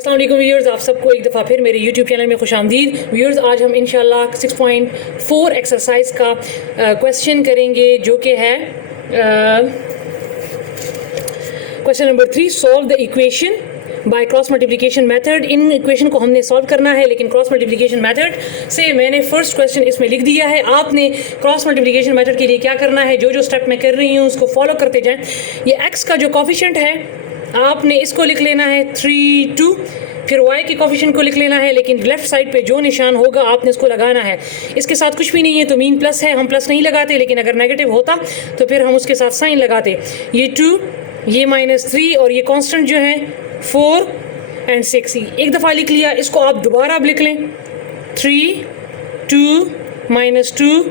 अस्सलाम वालेकुम व्यूअर्स, आप सबको एक दफ़ा फिर मेरे यूट्यूब चैनल में खुशामदीद। व्यूअर्स, आज हम इंशाल्लाह 6.4 एक्सरसाइज का क्वेश्चन करेंगे जो कि है question number 3, solve the equation by cross multiplication method. In equation को हमने सॉल्व करना है, लेकिन क्रॉस मल्टीप्लिकेशन मेथड से मैंने फर्स्ट क्वेश्चन इसमें लिख दिया है। आपने क्रॉस मल्टीप्लिकेशन मेथड के लिए क्या करना है, जो जो स्टेप मैं कर रही हूँ उसको फॉलो करते जाएं। ये एक्स का जो कोफिशिएंट है आपने इसको लिख लेना है 3, 2, फिर y के कोफिशिएंट को लिख लेना है, लेकिन लेफ्ट साइड पे जो निशान होगा आपने उसको लगाना है। इसके साथ कुछ भी नहीं है तो मीन प्लस है, हम प्लस नहीं लगाते, लेकिन अगर नेगेटिव होता तो फिर हम उसके साथ साइन लगाते। ये 2, ये -3 और ये कांस्टेंट जो है 4 एंड 6। एक दफ़ा लिख लिया, इसको आप दोबारा अब लिख लें 3, 2, -2,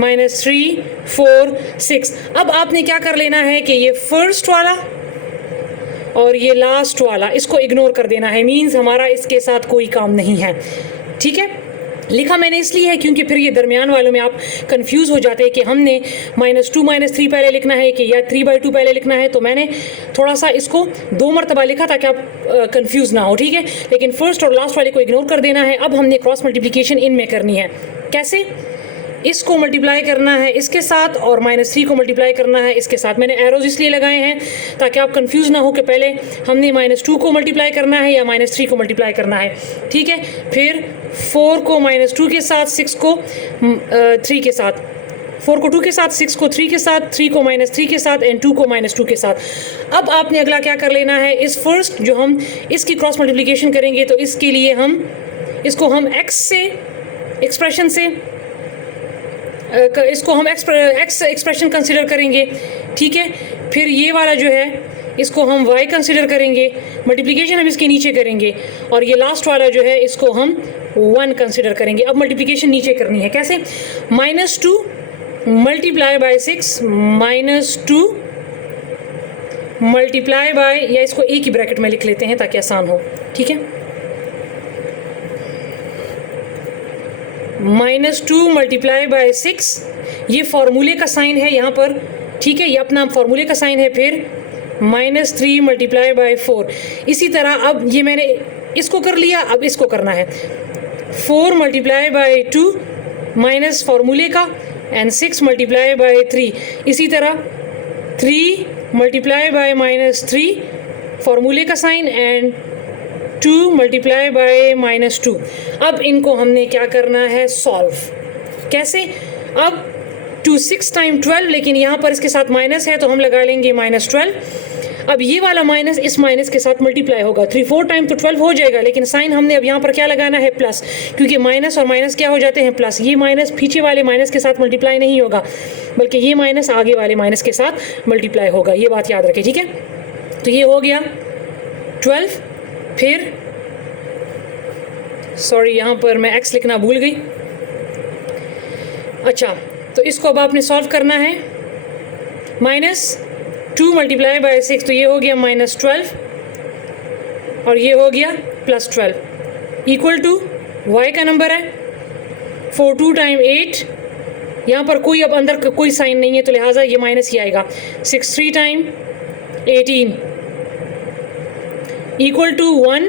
-3, 4, 6। अब आपने क्या कर लेना है कि ये फर्स्ट वाला और ये लास्ट वाला इसको इग्नोर कर देना है, मींस हमारा इसके साथ कोई काम नहीं है। ठीक है, लिखा मैंने इसलिए है क्योंकि फिर ये दरमियान वालों में आप कंफ्यूज हो जाते हैं कि हमने -2, -3 पहले लिखना है कि या 3/2 पहले लिखना है, तो मैंने थोड़ा सा इसको 2 मरतबा लिखा ताकि आप कंफ्यूज ना हो। ठीक है, लेकिन फर्स्ट और लास्ट वाले को इग्नोर कर देना है। अब हमने क्रॉस मल्टीप्लिकेशन इनमें करनी है। कैसे? इसको मल्टीप्लाई करना है इसके साथ और -3 को मल्टीप्लाई करना है इसके साथ। मैंने एरोज इसलिए लगाए हैं ताकि आप कंफ्यूज ना हो कि पहले हमने -2 को मल्टीप्लाई करना है या -3 को मल्टीप्लाई करना है। ठीक है, फिर 4 को -2 के साथ, 6 को 3 के साथ, 4 को 2 के साथ, 6 को 3 के साथ, 3 को -3 के साथ एंड 2 को -2 के साथ। अब आपने अगला क्या कर लेना है, इस फर्स्ट जो हम इसकी क्रॉस मल्टीप्लिकेशन करेंगे तो इसके लिए हम इसको हम एक्स से एक्सप्रेशन से इसको हम एक्स एक्सप्रेशन कंसिडर करेंगे। ठीक है, फिर ये वाला जो है इसको हम y कंसिडर करेंगे, मल्टीप्लिकेशन हम इसके नीचे करेंगे, और ये लास्ट वाला जो है इसको हम 1 कंसिडर करेंगे। अब मल्टीप्लिकेशन नीचे करनी है। कैसे? -2 मल्टीप्लाई बाय 6, -2 मल्टीप्लाई बाय, या इसको एक ही ब्रैकेट में लिख लेते हैं ताकि आसान हो। ठीक है, -2 मल्टीप्लाई बाय 6, ये फार्मूले का साइन है यहाँ पर। ठीक है, ये अपना फार्मूले का साइन है। फिर -3 मल्टीप्लाई बाय 4। इसी तरह अब ये मैंने इसको कर लिया, अब इसको करना है 4 मल्टीप्लाई बाय 2 माइनस फार्मूले का एंड 6 मल्टीप्लाई बाय 3। इसी तरह 3 मल्टीप्लाई बाय -3 फार्मूले का साइन एंड 2 मल्टीप्लाई बाय -2। अब इनको हमने क्या करना है, सॉल्व। कैसे? अब 2 6 टाइम 12, लेकिन यहाँ पर इसके साथ माइनस है तो हम लगा लेंगे -12। अब ये वाला माइनस इस माइनस के साथ मल्टीप्लाई होगा, 3 4 टाइम तो 12 हो जाएगा, लेकिन साइन हमने अब यहाँ पर क्या लगाना है, प्लस, क्योंकि माइनस और माइनस क्या हो जाते हैं, प्लस। ये माइनस पीछे वाले माइनस के साथ मल्टीप्लाई नहीं होगा, बल्कि ये माइनस आगे वाले माइनस के साथ मल्टीप्लाई होगा। ये बात याद रखें। ठीक है, तो ये हो गया 12। फिर सॉरी, यहाँ पर मैं x लिखना भूल गई। अच्छा, तो इसको अब आपने सॉल्व करना है। -2 मल्टीप्लाई बाय 6, तो ये हो गया -12 और ये हो गया +12 इक्वल टू y का नंबर है 42 टाइम 8। यहाँ पर कोई अब अंदर का कोई साइन नहीं है तो लिहाजा ये माइनस ही आएगा। 63 टाइम 18 इक्वल टू 1।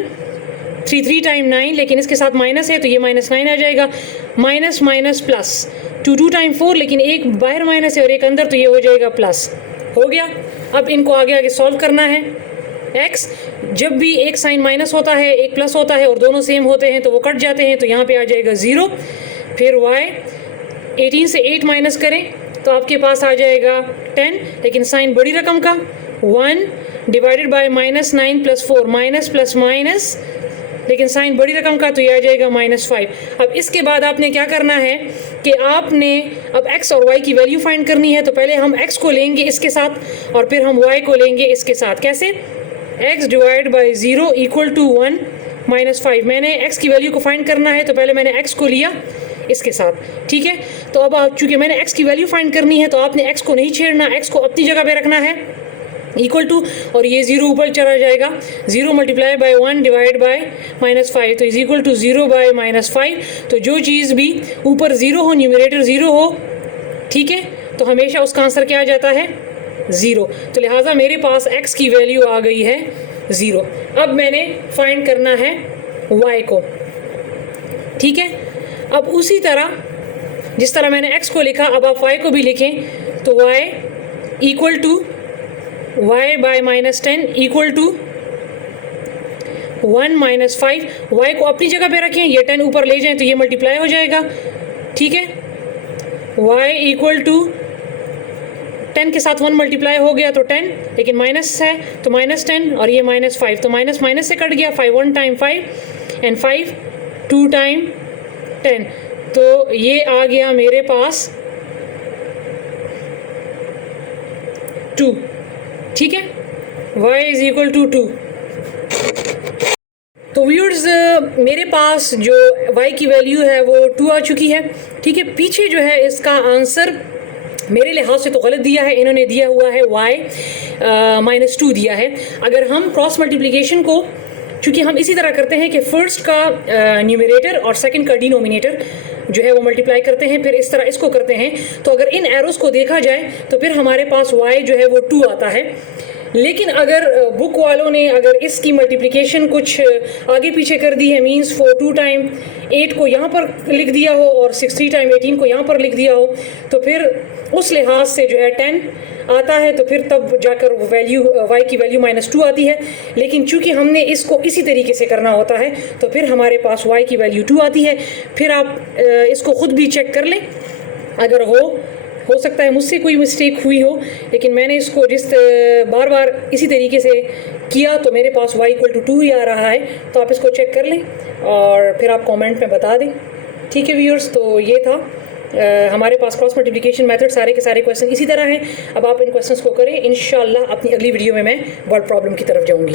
3 टाइम 9, लेकिन इसके साथ माइनस है तो ये -9 आ जाएगा। माइनस माइनस प्लस 2 टाइम 4, लेकिन एक बाहर माइनस है और एक अंदर, तो ये हो जाएगा प्लस। हो गया। अब इनको आगे आगे सॉल्व करना है। x जब भी एक साइन माइनस होता है एक प्लस होता है और दोनों सेम होते हैं तो वो कट जाते हैं, तो यहाँ पे आ जाएगा 0। फिर y 18 से 8 माइनस करें तो आपके पास आ जाएगा 10, लेकिन साइन बड़ी रकम का 1 divided by -9 + 4 minus plus minus, लेकिन साइन बड़ी रकम का तो ये आ जाएगा -5। अब इसके बाद आपने क्या करना है कि आपने अब x और y की वैल्यू फाइंड करनी है। तो पहले हम x को लेंगे इसके साथ और फिर हम y को लेंगे इसके साथ। कैसे? x divide by 0 equal to 1 -5। मैंने x की वैल्यू को फाइंड करना है तो पहले मैंने x को लिया इसके साथ। ठीक है, तो अब आप चूँकि मैंने x की वैल्यू फाइंड करनी है तो आपने x को नहीं छेड़ना, x को अपनी जगह पे रखना है इक्वल टू, और ये 0 ऊपर चला जाएगा। 0 मल्टीप्लाई बाय 1 डिवाइड बाय -5, तो इज इक्वल टू 0 बाय -5। तो जो चीज़ भी ऊपर 0 हो, न्यूमरेटर 0 हो, ठीक है, तो हमेशा उसका आंसर क्या आ जाता है, 0। तो लिहाजा मेरे पास x की वैल्यू आ गई है 0। अब मैंने फाइंड करना है y को, ठीक है। अब उसी तरह जिस तरह मैंने x को लिखा, अब आप y को भी लिखें तो y equal to y by -10 equal to 1 - 5। y को अपनी जगह पे रखें, ये 10 ऊपर ले जाएं तो ये मल्टीप्लाई हो जाएगा, ठीक है। y इक्वल टू 10 के साथ 1 मल्टीप्लाई हो गया तो 10, लेकिन माइनस है तो -10 और ये -5 तो माइनस माइनस से कट गया। 5 1 टाइम 5 एंड 5 2 टाइम 10, तो ये आ गया मेरे पास 2, ठीक है। y is equal to 2। तो व्यूअर्स मेरे पास जो y की वैल्यू है वो 2 आ चुकी है, ठीक है। पीछे जो है इसका आंसर मेरे लिहाज से तो गलत दिया है, इन्होंने दिया हुआ है y -2 दिया है। अगर हम क्रॉस मल्टीप्लिकेशन को, चूँकि हम इसी तरह करते हैं कि फर्स्ट का न्यूमरेटर और सेकंड का डिनोमिनेटर जो है वो मल्टीप्लाई करते हैं, फिर इस तरह इसको करते हैं, तो अगर इन एरोस को देखा जाए तो फिर हमारे पास y जो है वो 2 आता है। लेकिन अगर बुक वालों ने अगर इसकी मल्टीप्लिकेशन कुछ आगे पीछे कर दी है, मींस 2 टाइम 8 को यहाँ पर लिख दिया हो और 60 टाइम 18 को यहाँ पर लिख दिया हो, तो फिर उस लिहाज से जो है 10 आता है, तो फिर तब जाकर वैल्यू y की वैल्यू -2 आती है। लेकिन चूंकि हमने इसको इसी तरीके से करना होता है तो फिर हमारे पास y की वैल्यू 2 आती है। फिर आप इसको ख़ुद भी चेक कर लें, अगर हो सकता है मुझसे कोई मिस्टेक हुई हो, लेकिन मैंने इसको जिस बार बार इसी तरीके से किया तो मेरे पास y इक्वल टू 2 ही आ रहा है। तो आप इसको चेक कर लें और फिर आप कमेंट में बता दें, ठीक है व्यूअर्स। तो ये था हमारे पास क्रॉस मल्टीप्लिकेशन मेथड, सारे के सारे क्वेश्चन इसी तरह हैं। अब आप इन क्वेश्चंस को करें, इंशाल्लाह अपनी अगली वीडियो में मैं वर्ड प्रॉब्लम की तरफ जाऊंगी।